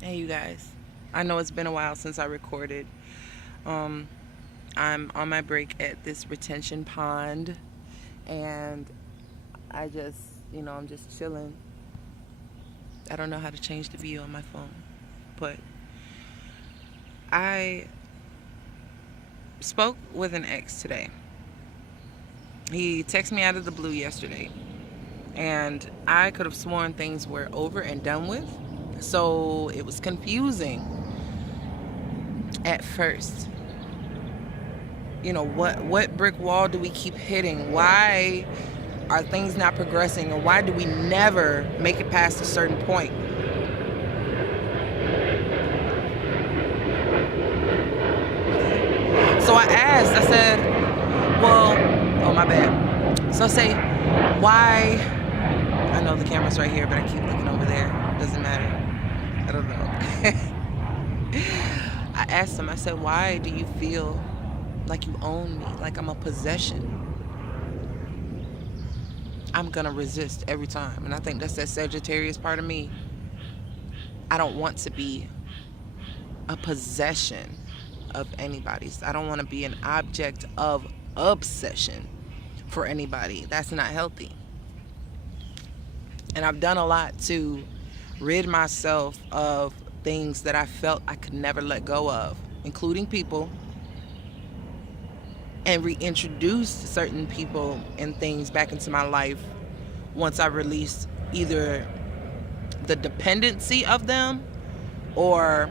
Hey, you guys. I know it's been a while since I recorded. Um, I'm on my break at this retention pond, and I just, I'm just chilling. I don't know how to change the view on my phone, but I spoke with an ex today. He texted me out of the blue yesterday, and I could have sworn things were over and done with. So it was confusing at first. What brick wall do we keep hitting? Why are things not progressing, or why do we never make it past a certain point? So I asked, I said, well, oh, my bad. So I say, why? I know the camera's right here, but I keep looking over there. Doesn't matter. I don't know. I asked him, I said, why do you feel like you own me, like I'm a possession? I'm gonna resist every time. And I think that's that Sagittarius part of me. I don't want to be a possession of anybody's. I don't want to be an object of obsession for anybody. That's not healthy. And I've done a lot to rid myself of things that I felt I could never let go of, including people, and reintroduce certain people and things back into my life once I released either the dependency of them or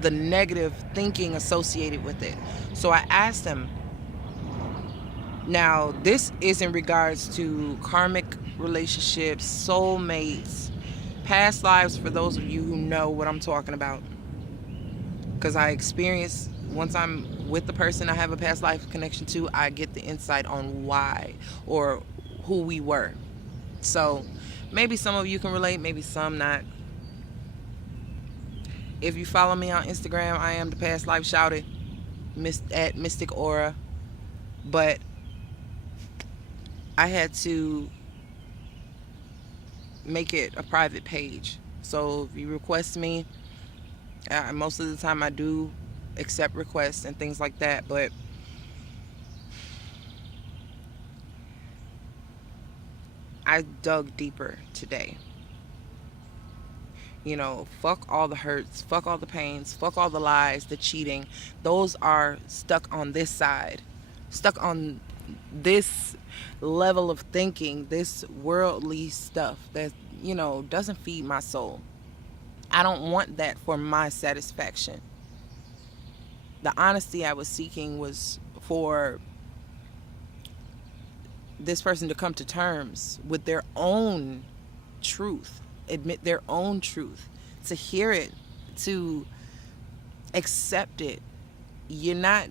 the negative thinking associated with it. So I asked him, now this is in regards to karmic relationships, soulmates, past lives, for those of you who know what I'm talking about. Because I experience, once I'm with the person I have a past life connection to, I get the insight on why or who we were. So maybe some of you can relate, maybe some not. If you follow me on Instagram, I am the past life shouted at Mystic Aura. But I had to make it a private page. So if you request me, most of the time I do accept requests and things like that. But I dug deeper today. Fuck all the hurts, fuck all the pains, fuck all the lies, the cheating. Those are stuck on this side, stuck on this level of thinking, this worldly stuff that, doesn't feed my soul. I don't want that for my satisfaction. The honesty I was seeking was for this person to come to terms with their own truth, admit their own truth, to hear it, to accept it. You're not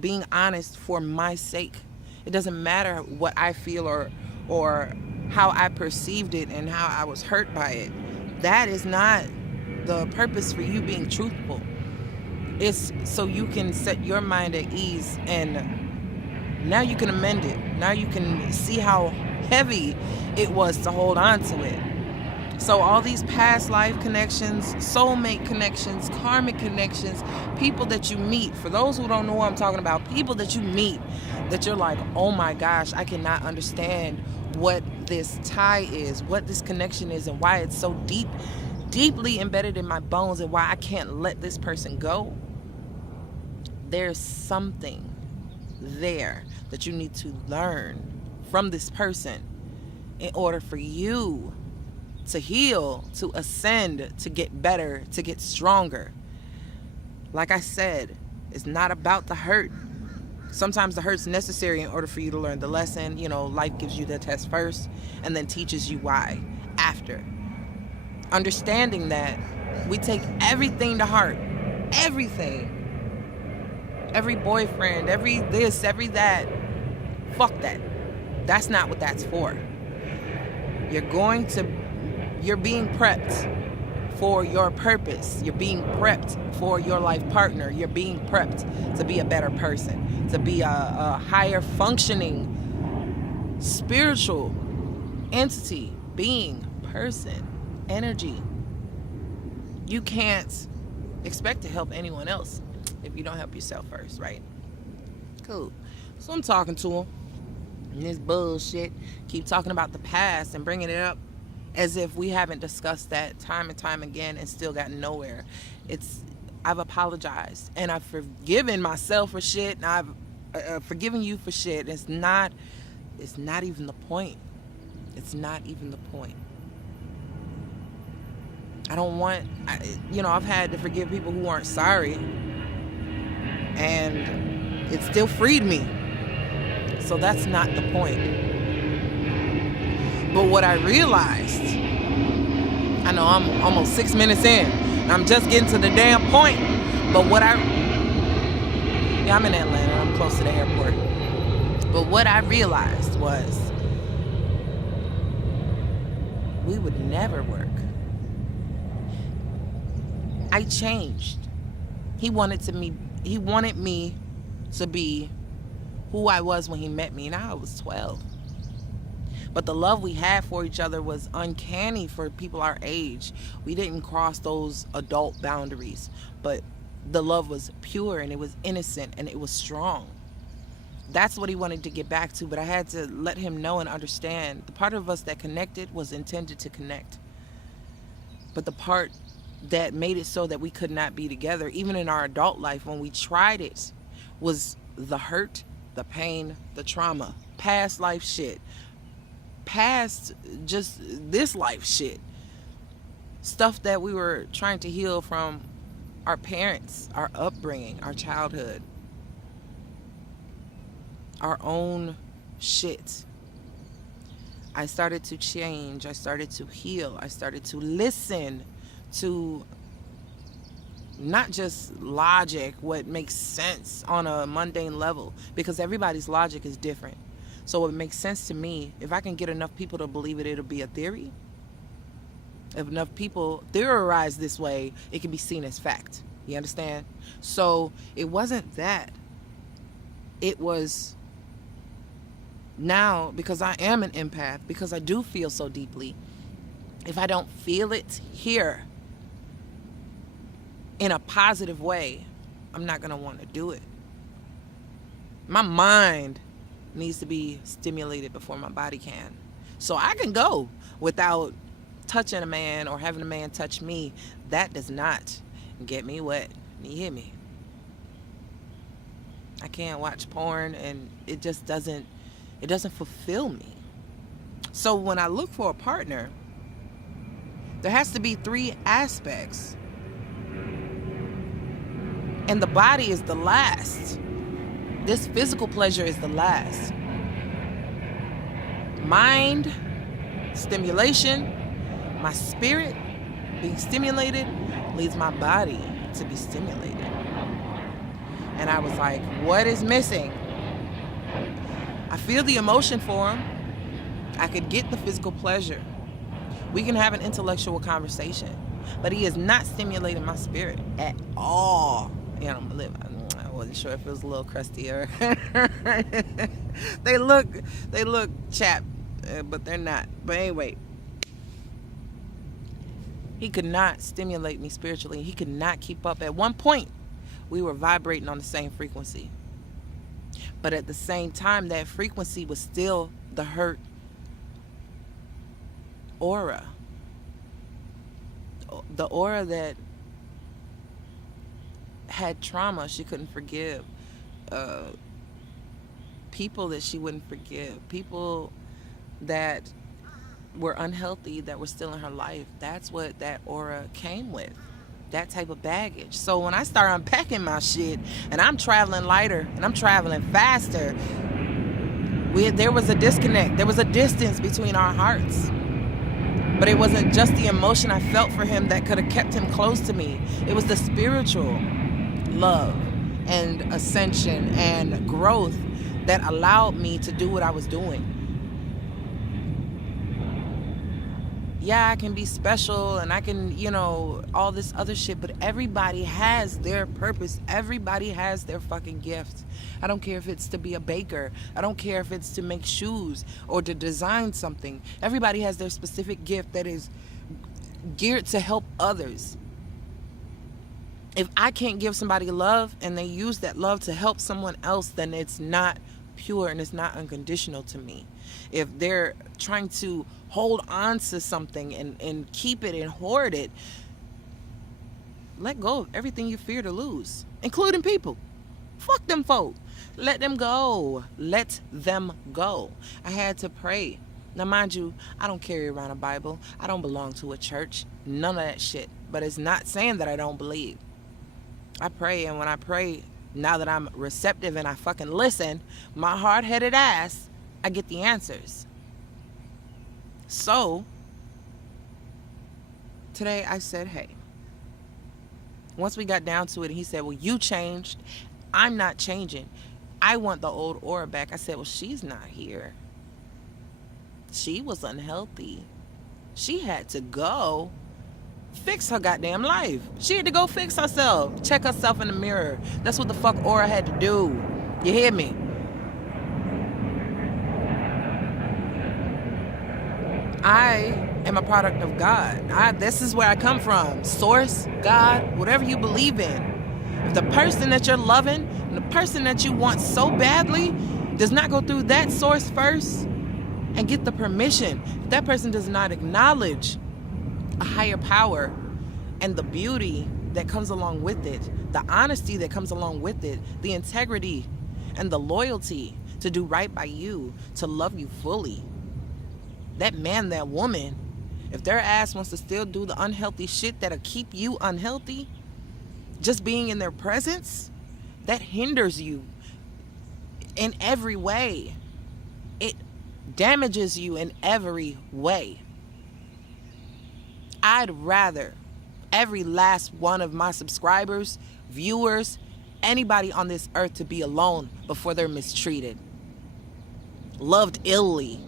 being honest for my sake. It doesn't matter what I feel or how I perceived it and how I was hurt by it. That is not the purpose for you being truthful. It's so you can set your mind at ease, and now you can amend it. Now you can see how heavy it was to hold on to it. So all these past life connections, soulmate connections, karmic connections, people that you meet, for those who don't know what I'm talking about, people that you meet that you're like, oh my gosh, I cannot understand what this tie is, what this connection is, and why it's so deeply embedded in my bones, and why I can't let this person go. There's something there that you need to learn from this person in order for you to heal, to ascend, to get better, to get stronger. Like I said, it's not about the hurt. Sometimes the hurt's necessary in order for you to learn the lesson. Life gives you the test first and then teaches you why after. Understanding that we take everything to heart. Everything. Every boyfriend, every this, every that. Fuck that. That's not what that's for. You're being prepped for your purpose. You're being prepped for your life partner. You're being prepped to be a better person, to be a higher functioning spiritual entity, being, person, energy. You can't expect to help anyone else if you don't help yourself first, right? Cool. So I'm talking to him, and this bullshit, keep talking about the past and bringing it up as if we haven't discussed that time and time again and still gotten nowhere. I've apologized and I've forgiven myself for shit, and I've forgiven you for shit. It's not even the point. It's not even the point. I don't want, I've had to forgive people who aren't sorry, and it still freed me. So that's not the point. But what I realized, I know I'm almost 6 minutes in, and I'm just getting to the damn point. But I'm in Atlanta, I'm close to the airport. But what I realized was we would never work. I changed. He wanted me to be who I was when he met me. Now I was 12. But the love we had for each other was uncanny for people our age. We didn't cross those adult boundaries, but the love was pure and it was innocent and it was strong. That's what he wanted to get back to, but I had to let him know and understand the part of us that connected was intended to connect. But the part that made it so that we could not be together, even in our adult life when we tried it, was the hurt, the pain, the trauma, past life shit, past just this life shit, stuff that we were trying to heal from our parents, our upbringing, our childhood, our own shit. I started to change. I started to heal. I started to listen to not just logic, what makes sense on a mundane level, because everybody's logic is different. So what makes sense to me, if I can get enough people to believe it, it'll be a theory. If enough people theorize this way, it can be seen as fact. You understand? So it wasn't that. It was now, because I am an empath, because I do feel so deeply, if I don't feel it here in a positive way, I'm not going to want to do it. My mind needs to be stimulated before my body can. So I can go without touching a man or having a man touch me. That does not get me wet. You hear me? I can't watch porn and it just doesn't fulfill me. So when I look for a partner, there has to be 3 aspects. And the body is the last. This physical pleasure is the last. Mind stimulation, my spirit being stimulated, leads my body to be stimulated. And I was like, what is missing? I feel the emotion for him. I could get the physical pleasure. We can have an intellectual conversation, but he is not stimulating my spirit at all. I wasn't sure if it was a little crustier. They look chapped, but they're not. But anyway, he could not stimulate me spiritually. He could not keep up. At one point, we were vibrating on the same frequency. But at the same time, that frequency was still the hurt aura. The aura that had trauma she couldn't forgive. People that she wouldn't forgive. People that were unhealthy that were still in her life. That's what that aura came with. That type of baggage. So when I start unpacking my shit and I'm traveling lighter and I'm traveling faster, there was a disconnect. There was a distance between our hearts. But it wasn't just the emotion I felt for him that could have kept him close to me. It was the spiritual love and ascension and growth that allowed me to do what I was doing. Yeah, I can be special and I can, all this other shit, but everybody has their purpose. Everybody has their fucking gift. I don't care if it's to be a baker. I don't care if it's to make shoes or to design something. Everybody has their specific gift that is geared to help others. If I can't give somebody love and they use that love to help someone else, then it's not pure and it's not unconditional to me. If they're trying to hold on to something and keep it and hoard it, let go of everything you fear to lose, including people. Fuck them folk. Let them go. Let them go. I had to pray. Now, mind you, I don't carry around a Bible. I don't belong to a church. None of that shit. But it's not saying that I don't believe. I pray, and when I pray, now that I'm receptive and I fucking listen, my hard-headed ass, I get the answers. So, today I said, hey, once we got down to it, and he said, well, you changed. I'm not changing. I want the old aura back. I said, well, she's not here. She was unhealthy. She had to go fix her goddamn life. She had to go fix herself. Check herself in the mirror. That's what the fuck aura had to do. You hear me? I am a product of God. This is where I come from. Source, God, whatever you believe in. If the person that you're loving and the person that you want so badly does not go through that source first and get the permission, if that person does not acknowledge a higher power and the beauty that comes along with it, the honesty that comes along with it, the integrity and the loyalty to do right by you, to love you fully, that man, that woman, if their ass wants to still do the unhealthy shit that'll keep you unhealthy, just being in their presence, that hinders you in every way. It damages you in every way. I'd rather every last one of my subscribers, viewers, anybody on this earth to be alone before they're mistreated, loved illy.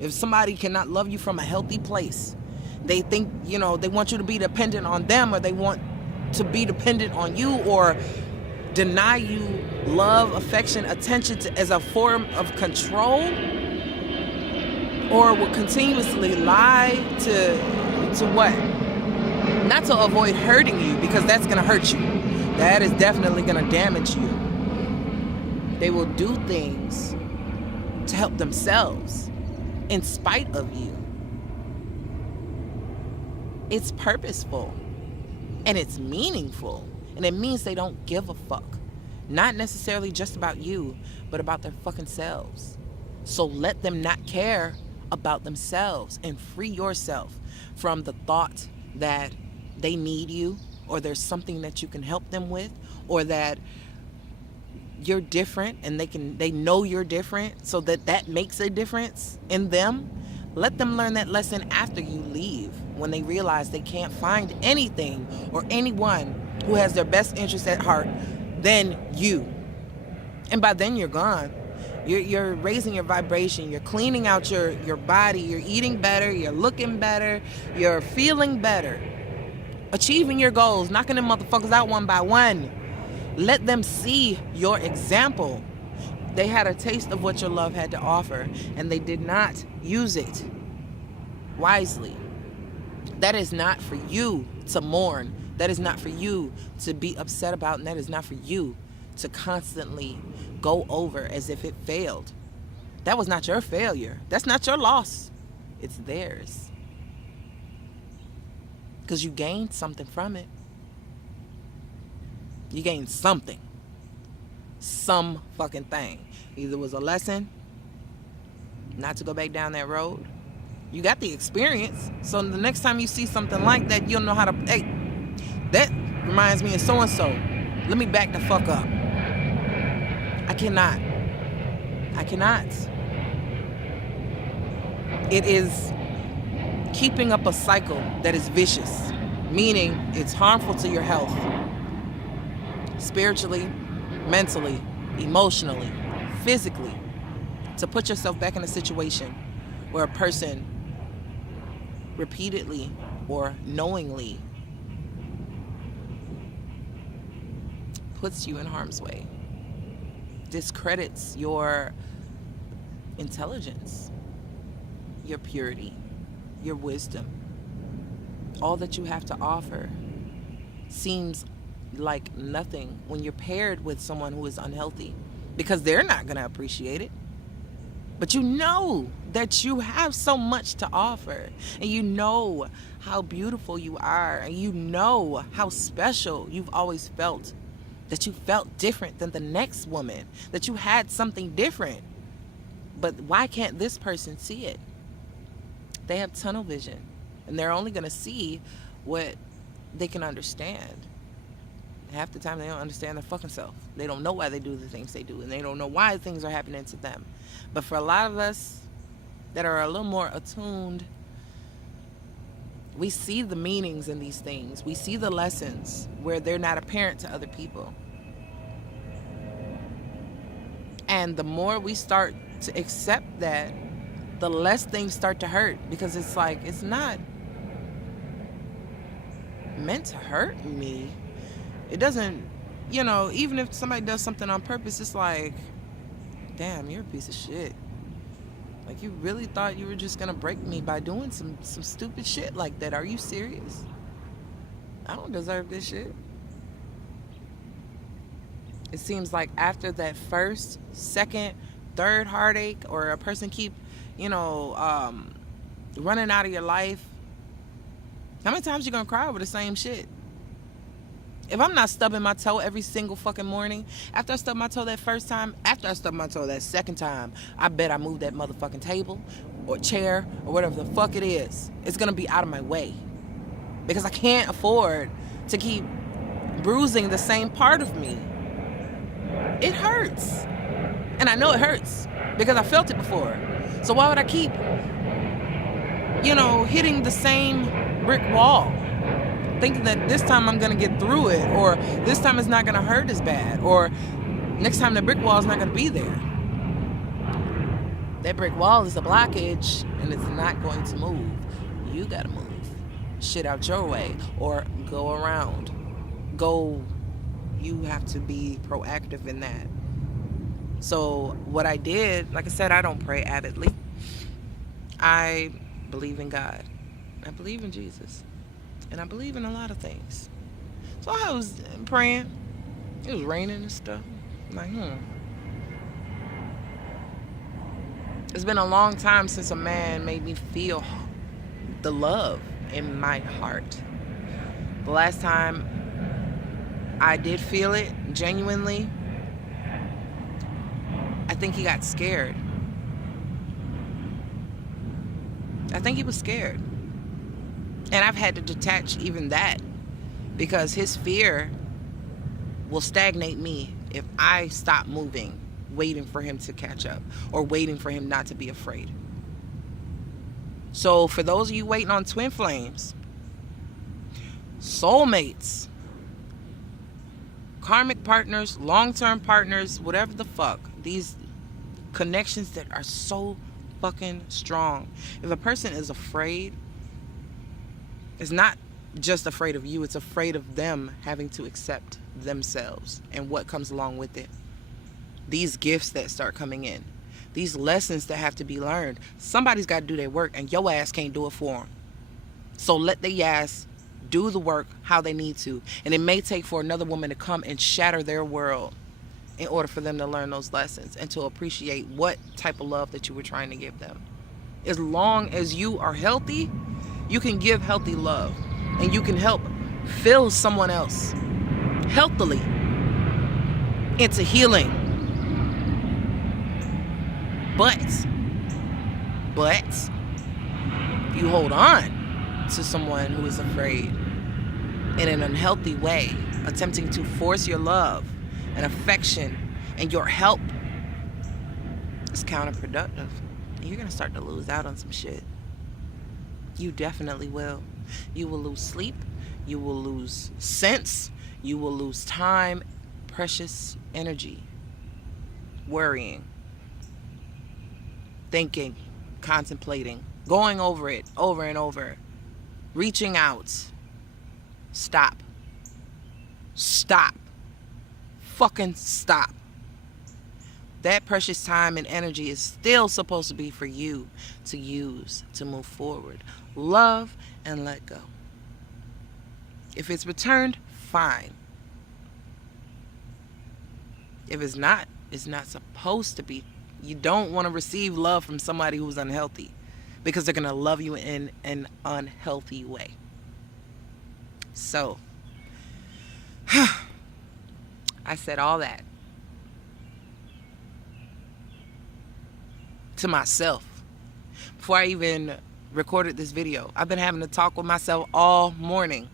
If somebody cannot love you from a healthy place, they think, they want you to be dependent on them, or they want to be dependent on you, or deny you love, affection, attention as a form of control, or will continuously lie to what? Not to avoid hurting you, because that's going to hurt you. That is definitely going to damage you. They will do things to help themselves in spite of you. It's purposeful and it's meaningful, and it means they don't give a fuck. Not necessarily just about you, but about their fucking selves. So let them not care about themselves and free yourself from the thought that they need you, or there's something that you can help them with, or that you're different and they know you're different, so that makes a difference in them. Let them learn that lesson after you leave, when they realize they can't find anything or anyone who has their best interest at heart than you. And by then you're gone. You're raising your vibration. You're cleaning out your body. You're eating better. You're looking better. You're feeling better. Achieving your goals. Knocking them motherfuckers out one by one. Let them see your example. They had a taste of what your love had to offer, and they did not use it wisely. That is not for you to mourn. That is not for you to be upset about, and that is not for you to constantly go over as if it failed. That was not your failure. That's not your loss. It's theirs. Because you gained something from it. You gained something. Some fucking thing. Either it was a lesson not to go back down that road. You got the experience. So the next time you see something like that, you'll know how to, hey, that reminds me of so-and-so. Let me back the fuck up. I cannot. It is keeping up a cycle that is vicious, meaning it's harmful to your health. Spiritually, mentally, emotionally, physically, to put yourself back in a situation where a person repeatedly or knowingly puts you in harm's way, discredits your intelligence, your purity, your wisdom. All that you have to offer seems like nothing when you're paired with someone who is unhealthy, because they're not going to appreciate it. But you know that you have so much to offer, and you know how beautiful you are, and you know how special you've always felt, that you felt different than the next woman, that you had something different. But why can't this person see it? They have tunnel vision, and they're only going to see what they can understand. Half the time they don't understand their fucking self. They don't know why they do the things they do, and they don't know why things are happening to them. But for a lot of us that are a little more attuned, we see the meanings in these things. We see the lessons where they're not apparent to other people. And the more we start to accept that, the less things start to hurt, because it's like, it's not meant to hurt me. It doesn't, even if somebody does something on purpose, it's like, damn, you're a piece of shit. Like, you really thought you were just gonna break me by doing some stupid shit like that. Are you serious? I don't deserve this shit. It seems like after that first, second, third heartache, or a person keep, running out of your life, how many times you gonna cry over the same shit? If I'm not stubbing my toe every single fucking morning, after I stub my toe that first time, after I stub my toe that second time, I bet I move that motherfucking table or chair or whatever the fuck it is. It's gonna be out of my way, because I can't afford to keep bruising the same part of me. It hurts. And I know it hurts because I felt it before. So why would I keep, hitting the same brick wall, thinking that this time I'm going to get through it, or this time it's not going to hurt as bad, or next time the brick wall is not going to be there. That brick wall is a blockage, and it's not going to move. You got to move shit out your way, or go around. You have to be proactive in that. So what I did, like I said, I don't pray avidly. I believe in God. I believe in Jesus. And I believe in a lot of things. So I was praying. It was raining and stuff. I'm like, It's been a long time since a man made me feel the love in my heart. The last time I did feel it genuinely, I think he got scared. I think he was scared. And I've had to detach even that, because his fear will stagnate me if I stop moving, waiting for him to catch up, or waiting for him not to be afraid. So for those of you waiting on twin flames, soulmates, karmic partners, long-term partners, whatever the fuck, these connections that are so fucking strong. If a person is afraid, it's not just afraid of you, it's afraid of them having to accept themselves and what comes along with it. These gifts that start coming in, these lessons that have to be learned, somebody's got to do their work, and your ass can't do it for them. So let the ass do the work how they need to. And it may take for another woman to come and shatter their world in order for them to learn those lessons and to appreciate what type of love that you were trying to give them. As long as you are healthy, you can give healthy love, and you can help fill someone else healthily into healing. But if you hold on to someone who is afraid in an unhealthy way, attempting to force your love and affection and your help, it's counterproductive. You're going to start to lose out on some shit. You definitely will. You will lose sleep. You will lose sense. You will lose time, precious energy, worrying, thinking, contemplating, going over it over and over, reaching out. Stop. Stop. Fucking stop. That precious time and energy is still supposed to be for you to use to move forward. Love and let go. If it's returned, fine. If it's not supposed to be. You don't want to receive love from somebody who's unhealthy, because they're going to love you in an unhealthy way. So, I said all that to myself before I even recorded this video. I've been having to talk with myself all morning.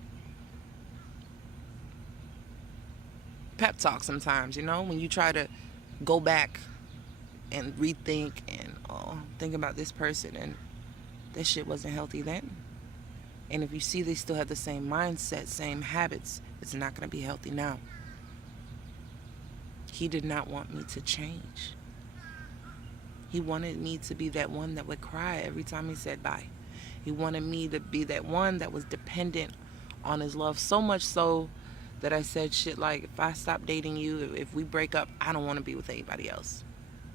Pep talk sometimes, you know, when you try to go back and rethink and think about this person, and this shit wasn't healthy then. And if you see they still have the same mindset, same habits, it's not going to be healthy now. He did not want me to change. He wanted me to be that one that would cry every time he said bye. He wanted me to be that one that was dependent on his love, so much so that I said shit like, if I stop dating you, if we break up, I don't want to be with anybody else.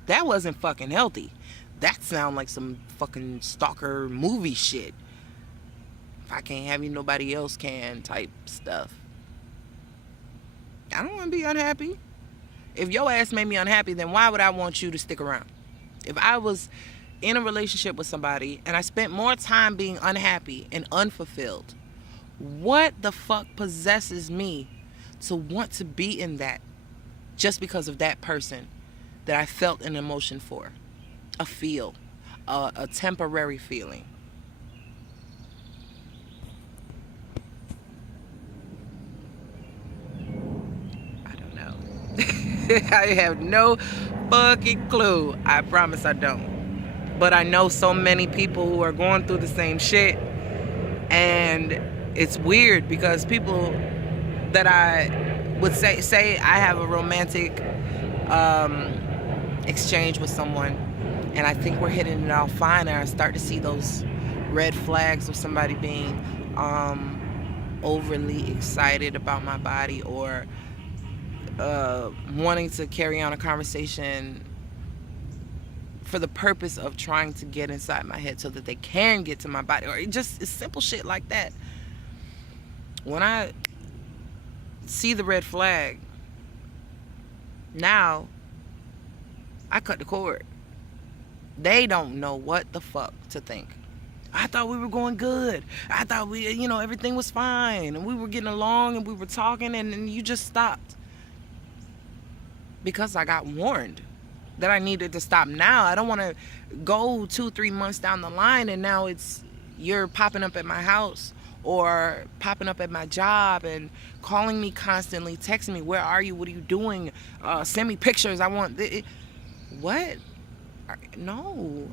That wasn't fucking healthy. That sound like some fucking stalker movie shit. If I can't have you, nobody else can type stuff. I don't want to be unhappy. If your ass made me unhappy, then why would I want you to stick around? If I was in a relationship with somebody and I spent more time being unhappy and unfulfilled, what the fuck possesses me to want to be in that just because of that person that I felt an emotion for, a temporary feeling? I don't know. I have no fucking clue. I promise I don't. But I know so many people who are going through the same shit, and it's weird because people that I would say I have a romantic exchange with someone, and I think we're hitting it off fine, and I start to see those red flags of somebody being overly excited about my body, or wanting to carry on a conversation for the purpose of trying to get inside my head so that they can get to my body, or just simple shit like that. When I see the red flag, now I cut the cord. They don't know what the fuck to think. I thought we were going good. I thought everything was fine, and we were getting along, and we were talking, and you just stopped. Because I got warned that I needed to stop now. I don't want to go 2-3 months down the line and now you're popping up at my house or popping up at my job and calling me constantly, texting me, where are you? What are you doing? Send me pictures. I want what? No.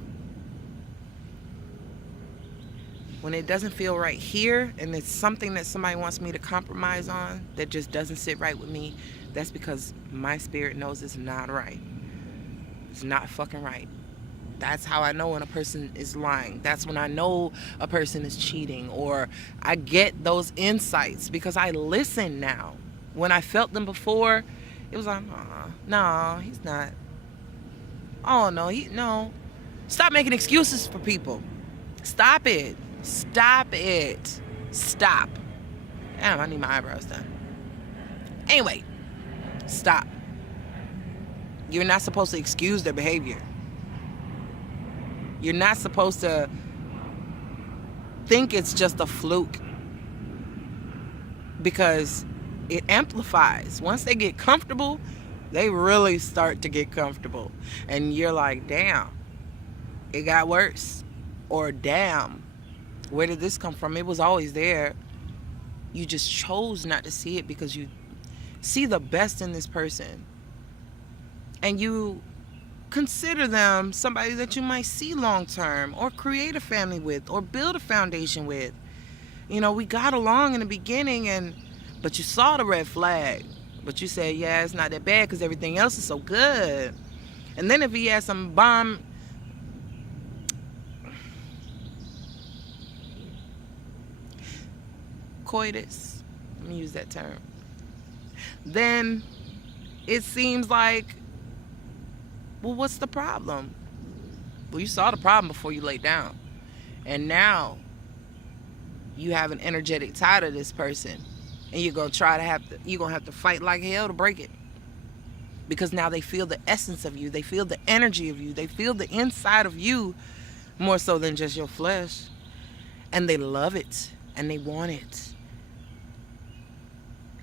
When it doesn't feel right here, and it's something that somebody wants me to compromise on that just doesn't sit right with me, that's because my spirit knows it's not right. It's not fucking right. That's how I know when a person is lying. That's when I know a person is cheating, or I get those insights because I listen now. When I felt them before, it was like, no, he's not. Oh, no. Stop making excuses for people. Stop it. Stop it. Stop. Damn, I need my eyebrows done. Anyway, stop. You're not supposed to excuse their behavior. You're not supposed to think it's just a fluke, because it amplifies. Once they get comfortable, they really start to get comfortable. And you're like, damn, it got worse. Or damn, where did this come from? It was always there. You just chose not to see it because you see the best in this person. And you consider them somebody that you might see long term, or create a family with, or build a foundation with. We got along in the beginning, but you saw the red flag. But you said, yeah, it's not that bad because everything else is so good. And then if he had some bomb coitus, let me use that term, then it seems like, well, what's the problem? Well, you saw the problem before you laid down. And now you have an energetic tie to this person. And you're going to have to fight like hell to break it. because now they feel the essence of you. They feel the energy of you. They feel the inside of you more so than just your flesh. And they love it and they want it.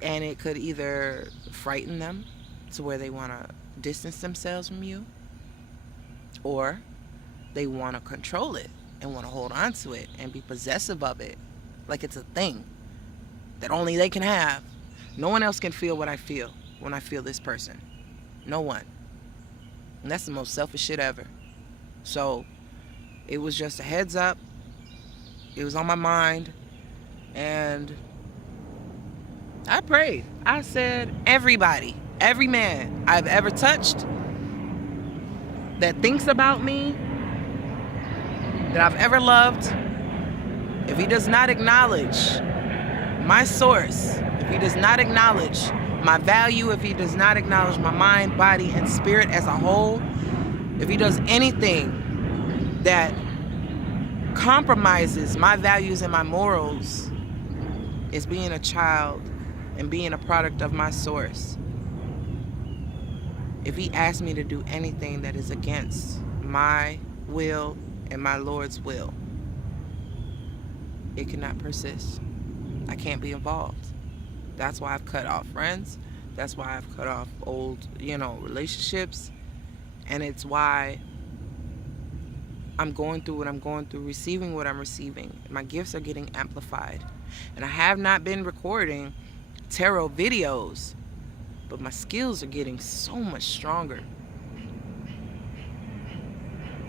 And it could either frighten them to where they want to distance themselves from you, or they want to control it and want to hold on to it and be possessive of it like it's a thing that only they can have. No one else can feel what I feel when I feel this person. No one. And that's the most selfish shit ever. So it was just a heads up. It was on my mind. And I prayed. I said, everybody, every man I've ever touched that thinks about me, that I've ever loved, if he does not acknowledge my source, if he does not acknowledge my value, if he does not acknowledge my mind, body, and spirit as a whole, if he does anything that compromises my values and my morals, is being a child and being a product of my source. If he asks me to do anything that is against my will and my Lord's will, it cannot persist. I can't be involved. That's why I've cut off friends. That's why I've cut off old, relationships. And it's why I'm going through what I'm going through, receiving what I'm receiving. My gifts are getting amplified. And I have not been recording tarot videos, but my skills are getting so much stronger.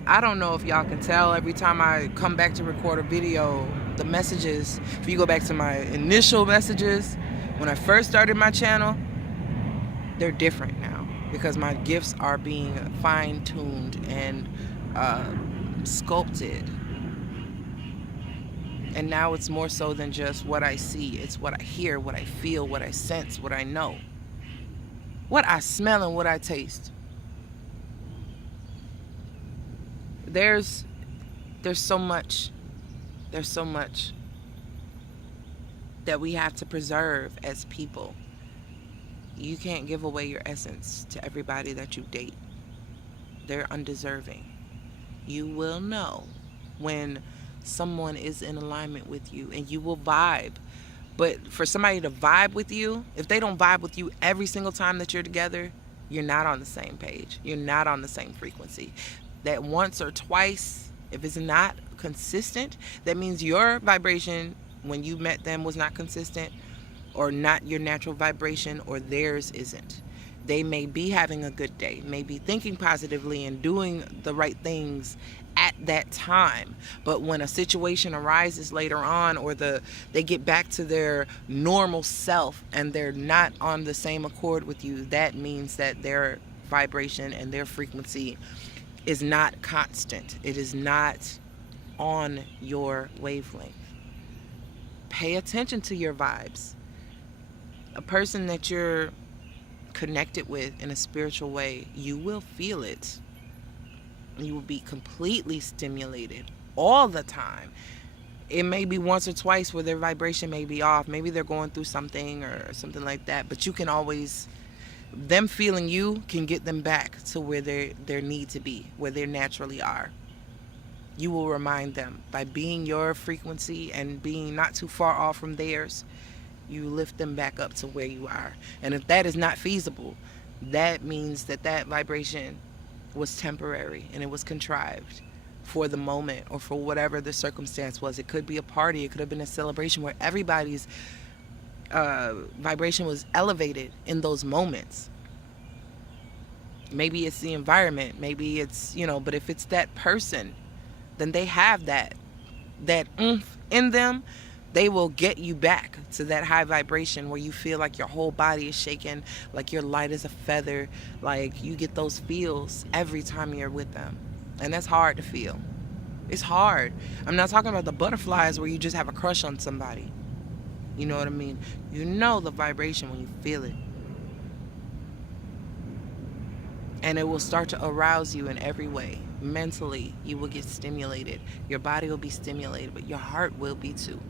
I don't know if y'all can tell, every time I come back to record a video, the messages, if you go back to my initial messages, when I first started my channel, they're different now because my gifts are being fine-tuned and sculpted. And now it's more so than just what I see. It's what I hear, what I feel, what I sense, what I know, what I smell, and what I taste. There's so much that we have to preserve as people. You can't give away your essence to everybody that you date. They're undeserving. You will know when someone is in alignment with you, and you will vibe. But for somebody to vibe with you, if they don't vibe with you every single time that you're together, you're not on the same page. You're not on the same frequency. That once or twice, if it's not consistent, that means your vibration when you met them was not consistent, or not your natural vibration, or theirs isn't. They may be having a good day, may be thinking positively and doing the right things at that time, but when a situation arises later on, or they get back to their normal self and they're not on the same accord with you, that means that their vibration and their frequency is not constant. It is not on your wavelength. Pay attention to your vibes. A person that you're connected with in a spiritual way, you will feel it. You will be completely stimulated all the time. It may be once or twice where their vibration may be off. Maybe they're going through something or something like that, but you can always, them feeling you can get them back to where they need to be, where they naturally are. You will remind them by being your frequency and being not too far off from theirs. You lift them back up to where you are. And if that is not feasible, that means that vibration was temporary and it was contrived for the moment or for whatever the circumstance was. It could be a party. It could have been a celebration where everybody's vibration was elevated in those moments. Maybe it's the environment. Maybe it's, but if it's that person, then they have that oomph in them. They will get you back to that high vibration where you feel like your whole body is shaking, like you're light as a feather, like you get those feels every time you're with them. And that's hard to feel. It's hard. I'm not talking about the butterflies where you just have a crush on somebody. You know what I mean? You know the vibration when you feel it. And it will start to arouse you in every way. Mentally, you will get stimulated. Your body will be stimulated, but your heart will be too.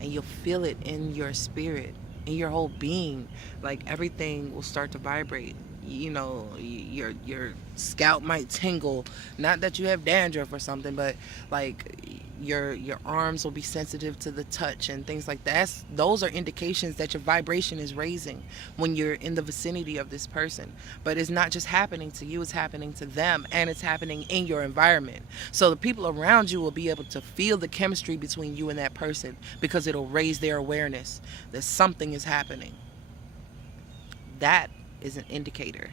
And you'll feel it in your spirit, in your whole being. Like everything will start to vibrate. you know, your scalp might tingle. Not that you have dandruff or something, but like your arms will be sensitive to the touch and things like that. Those are indications that your vibration is raising when you're in the vicinity of this person. But it's not just happening to you, it's happening to them, and it's happening in your environment. So the people around you will be able to feel the chemistry between you and that person, because it'll raise their awareness that something is happening. That is an indicator.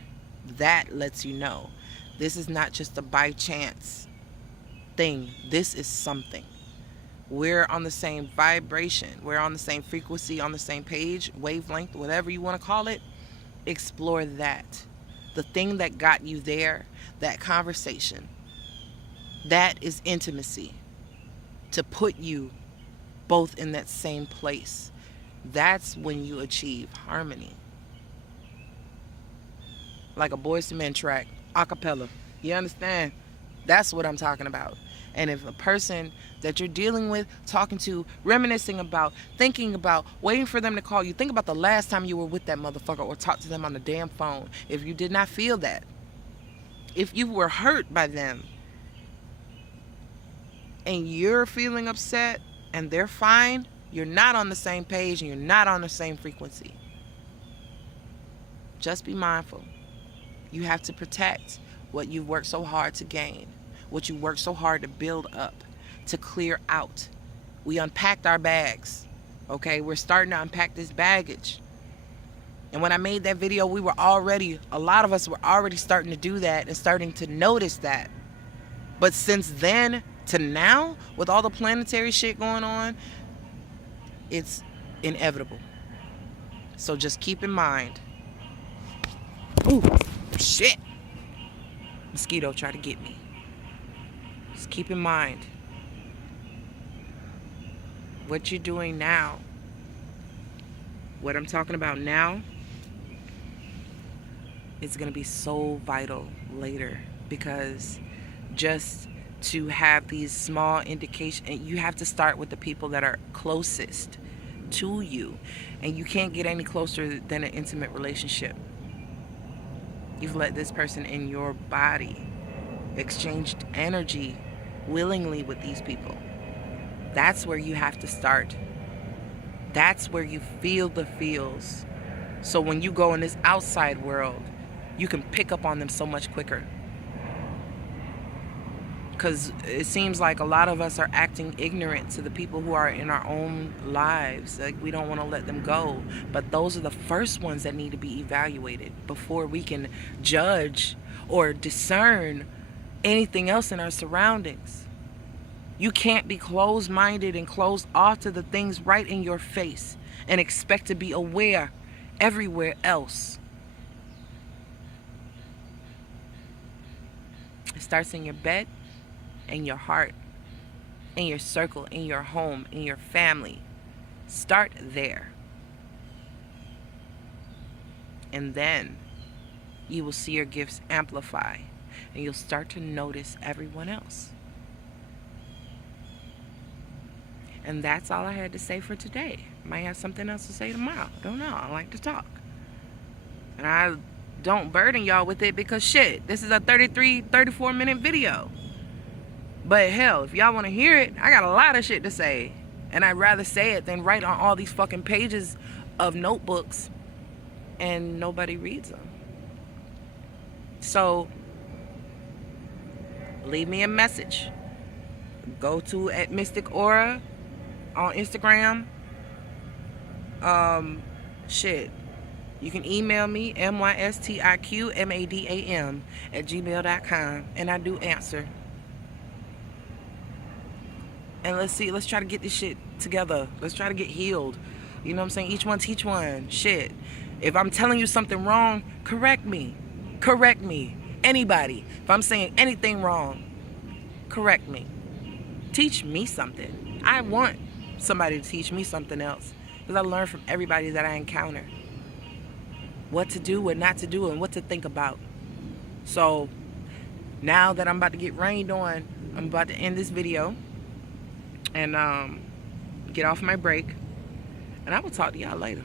That lets you know this is not just a by chance thing. This is something. We're on the same vibration. We're on the same frequency, on the same page, wavelength, whatever you want to call it. Explore that. The thing that got you there, that conversation, that is intimacy. To put you both in that same place. That's when you achieve harmony. Like a Boyz II Men track, a cappella. You understand? That's what I'm talking about. And if a person that you're dealing with, talking to, reminiscing about, thinking about, waiting for them to call you, think about the last time you were with that motherfucker or talked to them on the damn phone. If you did not feel that, if you were hurt by them and you're feeling upset and they're fine, you're not on the same page and you're not on the same frequency. Just be mindful. You have to protect what you've worked so hard to gain, what you worked so hard to build up, to clear out. We unpacked our bags, okay? We're starting to unpack this baggage. And when I made that video, a lot of us were already starting to do that and starting to notice that. But since then to now, with all the planetary shit going on, it's inevitable. So just keep in mind. Ooh, shit. Mosquito tried to get me. Just keep in mind what you're doing now. What I'm talking about now is going to be so vital later, because just to have these small indications, you have to start with the people that are closest to you, and you can't get any closer than an intimate relationship. You've let this person in your body, exchanged energy willingly with these people. That's where you have to start. That's where you feel the feels. So when you go in this outside world, you can pick up on them so much quicker. Because it seems like a lot of us are acting ignorant to the people who are in our own lives. Like, we don't want to let them go. But those are the first ones that need to be evaluated before we can judge or discern anything else in our surroundings. You can't be closed-minded and closed off to the things right in your face and expect to be aware everywhere else. It starts in your bed, in your heart, in your circle, in your home, in your family. Start there. And then you will see your gifts amplify, and you'll start to notice everyone else. And that's all I had to say for today. Might have something else to say tomorrow. Don't know. I like to talk. And I don't burden y'all with it because shit, this is a 34 minute video. But hell, if y'all want to hear it, I got a lot of shit to say. And I'd rather say it than write on all these fucking pages of notebooks and nobody reads them. So, leave me a message. Go to @MysticAura on Instagram. Shit. You can email me, mystiqmadam@gmail.com, and I do answer. And let's try to get this shit together. Let's try to get healed. You know what I'm saying? Each one teach one. Shit. If I'm telling you something wrong, correct me. Correct me. Anybody. If I'm saying anything wrong, correct me. Teach me something. I want somebody to teach me something else, because I learn from everybody that I encounter. What to do, what not to do, and what to think about. So, now that I'm about to get rained on, I'm about to end this video and get off my break, and I will talk to y'all later.